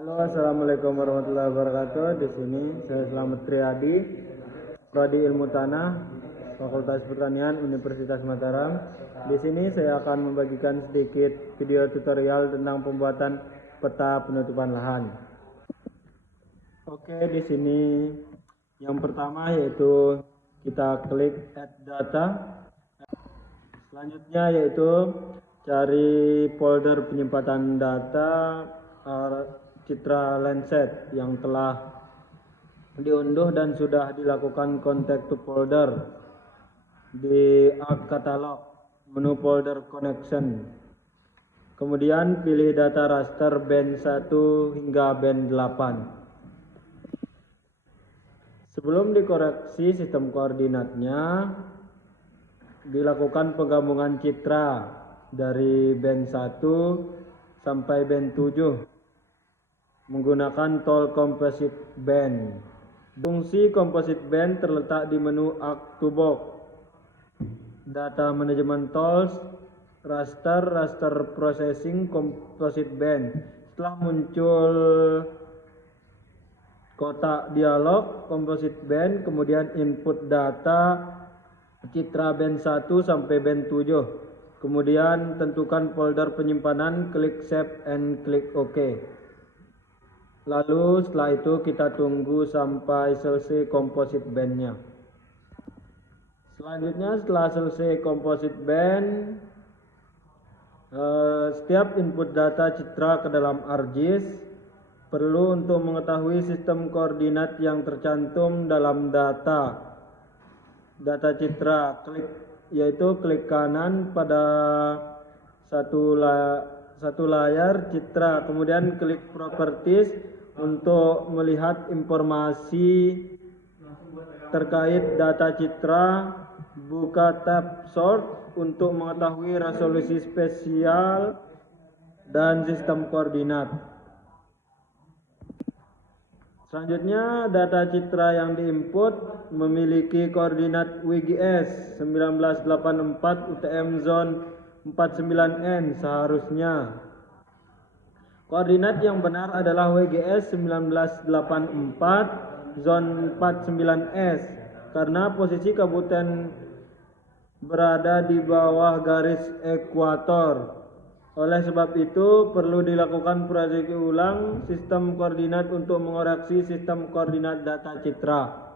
Halo, assalamualaikum warahmatullahi wabarakatuh. Di sini saya Slamet Triadi, Prodi Ilmu Tanah, Fakultas Pertanian Universitas Mataram. Di sini saya akan membagikan sedikit video tutorial tentang pembuatan peta penutupan lahan. Oke, di sini yang pertama yaitu kita klik Add Data. Selanjutnya yaitu cari folder penyimpanan data Citra Landsat yang telah diunduh dan sudah dilakukan contact to folder di Arc Catalog, menu folder connection. Kemudian pilih data raster band 1 hingga band 8. Sebelum dikoreksi sistem koordinatnya, dilakukan penggabungan citra dari band 1 sampai band 7 menggunakan tool composite band. Fungsi composite band terletak di menu Arc to Box, data management tools, raster processing composite band. Setelah muncul kotak dialog composite band, kemudian input data citra band 1 sampai band 7. Kemudian tentukan folder penyimpanan, klik save and klik OK. Lalu setelah itu kita tunggu sampai selesai composite bandnya. Selanjutnya setelah selesai composite band, setiap input data citra ke dalam ArcGIS perlu untuk mengetahui sistem koordinat yang tercantum dalam data citra. Klik kanan pada satu layar citra, kemudian klik properties untuk melihat informasi terkait data citra. Buka tab sort untuk mengetahui resolusi spesial dan sistem koordinat. Selanjutnya, data citra yang diinput memiliki koordinat WGS 1984 UTM zone 49N seharusnya. Koordinat yang benar adalah WGS 1984 zone 49S karena posisi kabupaten berada di bawah garis ekuator. Oleh sebab itu, perlu dilakukan proyeksi ulang sistem koordinat untuk mengoreksi sistem koordinat data citra.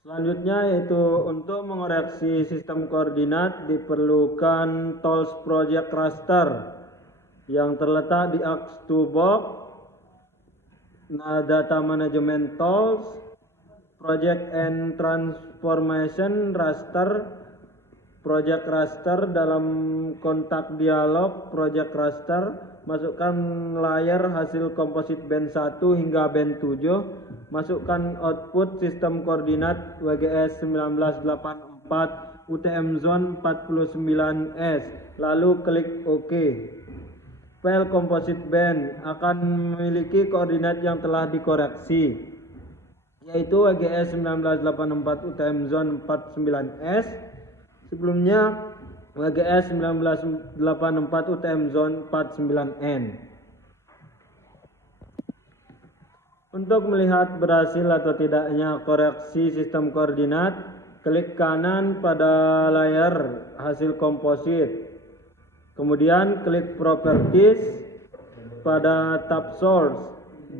Selanjutnya yaitu untuk mengoreksi sistem koordinat diperlukan tools project raster yang terletak di Arc to Box, data management tools, project and transformation raster, project raster dalam kontak dialog project raster, masukkan layar hasil komposit band 1 hingga band 7, masukkan output sistem koordinat WGS 1984 UTM zone 49S, lalu klik OK. File composite band akan memiliki koordinat yang telah dikoreksi, yaitu WGS 1984 UTM zone 49S. Sebelumnya WGS 1984 UTM zone 49N. Untuk melihat berhasil atau tidaknya koreksi sistem koordinat, klik kanan pada layar hasil komposit. Kemudian klik properties pada tab source.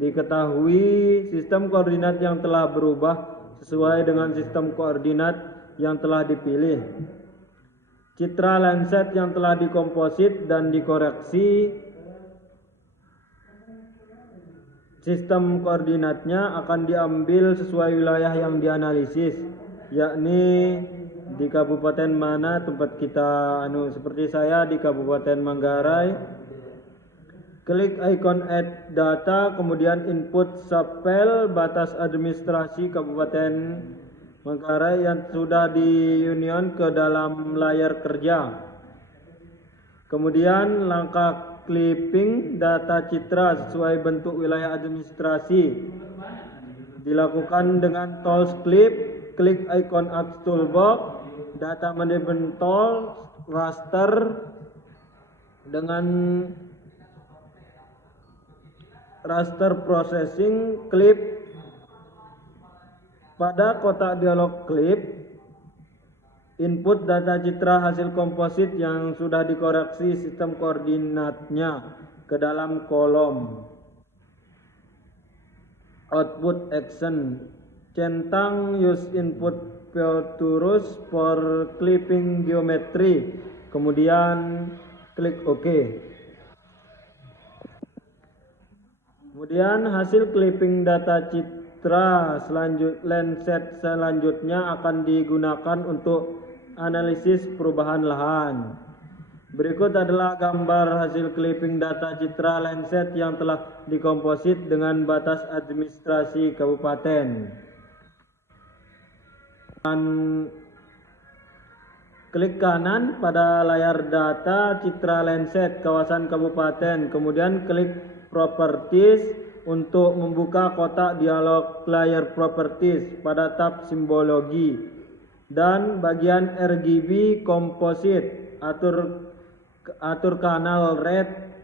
Diketahui sistem koordinat yang telah berubah sesuai dengan sistem koordinat yang telah dipilih. Citra Landsat yang telah dikomposit dan dikoreksi, sistem koordinatnya akan diambil sesuai wilayah yang dianalisis, yakni di kabupaten mana tempat kita seperti saya di Kabupaten Manggarai. Klik icon add data, kemudian input subfile batas administrasi Kabupaten Manggarai yang sudah di union ke dalam layar kerja. Kemudian langkah clipping data citra sesuai bentuk wilayah administrasi dilakukan dengan tools clip. Klik icon Arc Toolbox, data management tools, raster dengan raster processing clip. Pada kotak dialog clip, input data citra hasil komposit yang sudah dikoreksi sistem koordinatnya ke dalam kolom. Output action, centang use input Photorus for clipping geometry, kemudian klik OK. Kemudian hasil clipping data citra Landsat selanjutnya akan digunakan untuk analisis perubahan lahan. Berikut adalah gambar hasil clipping data citra Landsat yang telah dikomposit dengan batas administrasi kabupaten. Dan klik kanan pada layar data citra Landsat kawasan kabupaten, kemudian klik Properties untuk membuka kotak dialog layar Properties pada tab Simbologi dan bagian RGB Composite. Atur kanal red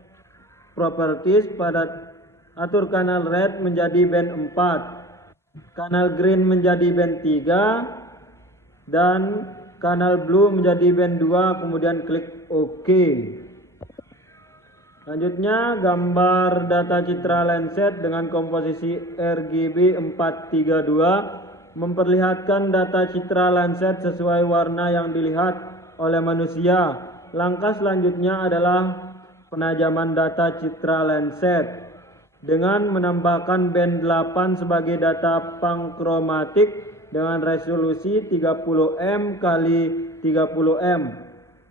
Properties pada atur kanal red menjadi band 4, kanal green menjadi band 3 dan kanal blue menjadi band 2, kemudian klik OK. Selanjutnya gambar data citra Landsat dengan komposisi RGB 432 memperlihatkan data citra Landsat sesuai warna yang dilihat oleh manusia. Langkah selanjutnya adalah penajaman data citra Landsat dengan menambahkan band 8 sebagai data pangkromatik dengan resolusi 30M x 30M.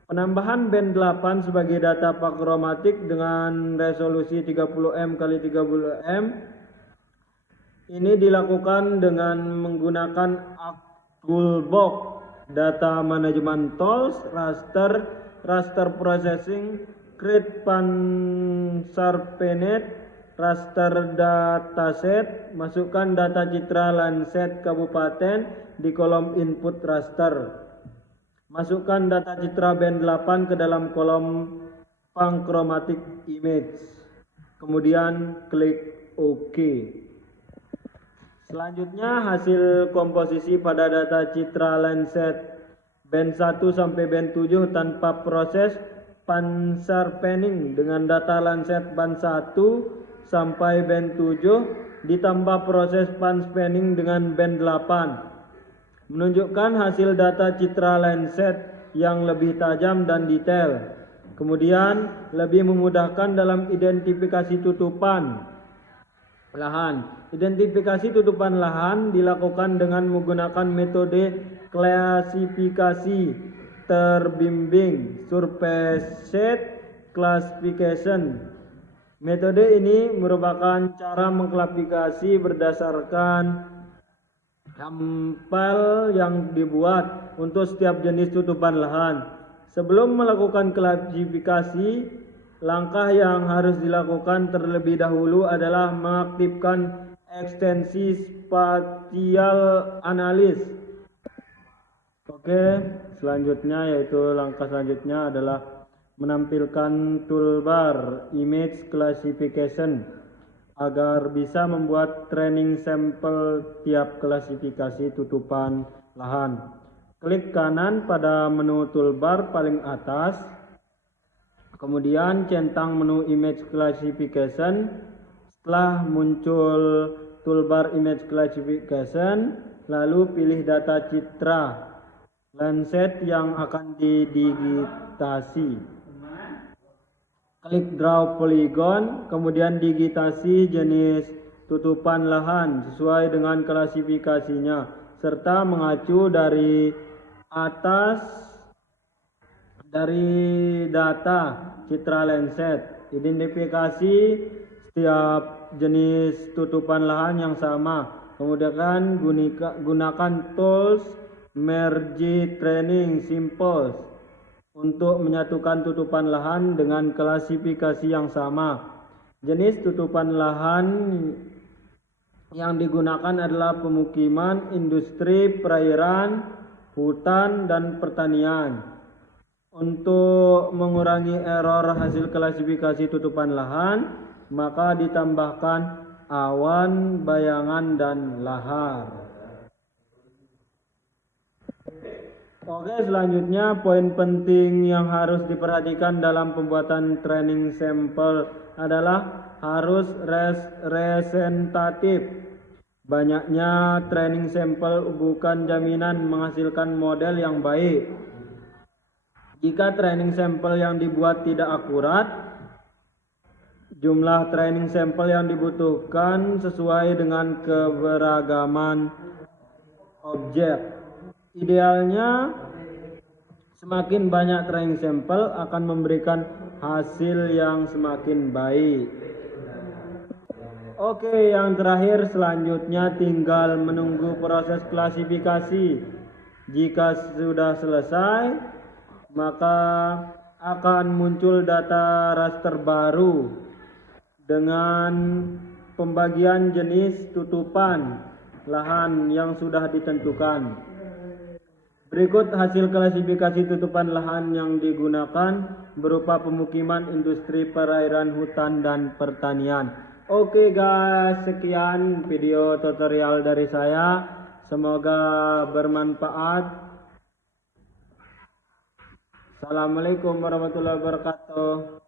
Penambahan band 8 sebagai data pangkromatik dengan resolusi 30M x 30M ini dilakukan dengan menggunakan Toolbox, Data Management Tools, Raster Processing, Create Pansarpenet, Raster Dataset. Masukkan data citra Landsat kabupaten di kolom input raster. Masukkan data citra band 8 ke dalam kolom Panchromatic Image. Kemudian klik OK. Selanjutnya hasil komposisi pada data citra Landsat band 1 sampai band 7 tanpa proses Pansarpening dengan data Landsat band 1 sampai band 7 ditambah proses Pansarpening dengan band 8. Menunjukkan hasil data citra Landsat yang lebih tajam dan detail. Kemudian lebih memudahkan dalam identifikasi tutupan lahan. Identifikasi tutupan lahan dilakukan dengan menggunakan metode klasifikasi terbimbing Surfaced Classification. Metode ini merupakan cara mengklasifikasi berdasarkan sampel yang dibuat untuk setiap jenis tutupan lahan. Sebelum melakukan klasifikasi, langkah yang harus dilakukan terlebih dahulu adalah mengaktifkan ekstensi spatial analis. Oke, selanjutnya yaitu langkah selanjutnya adalah menampilkan toolbar Image Classification agar bisa membuat training sampel tiap klasifikasi tutupan lahan. Klik kanan pada menu toolbar paling atas, kemudian centang menu Image Classification. Setelah muncul toolbar Image Classification, lalu pilih data citra Landsat yang akan didigitasi. Klik Draw Polygon, kemudian digitasi jenis tutupan lahan sesuai dengan klasifikasinya, serta mengacu dari atas dari data citra Landsat. Identifikasi setiap jenis tutupan lahan yang sama. Kemudian gunakan tools Merge Training Symbols untuk menyatukan tutupan lahan dengan klasifikasi yang sama. Jenis tutupan lahan yang digunakan adalah pemukiman, industri, perairan, hutan, dan pertanian. Untuk mengurangi error hasil klasifikasi tutupan lahan, maka ditambahkan awan, bayangan, dan lahar. Oke, selanjutnya poin penting yang harus diperhatikan dalam pembuatan training sampel adalah harus representatif. Banyaknya training sampel bukan jaminan menghasilkan model yang baik. Jika training sampel yang dibuat tidak akurat, jumlah training sampel yang dibutuhkan sesuai dengan keberagaman objek. Idealnya semakin banyak training sampel akan memberikan hasil yang semakin baik. Oke, yang terakhir selanjutnya tinggal menunggu proses klasifikasi. Jika sudah selesai, maka akan muncul data raster baru dengan pembagian jenis tutupan lahan yang sudah ditentukan. Berikut hasil klasifikasi tutupan lahan yang digunakan berupa pemukiman, industri, perairan, hutan, dan pertanian. Oke guys, sekian video tutorial dari saya. Semoga bermanfaat. Assalamualaikum warahmatullahi wabarakatuh.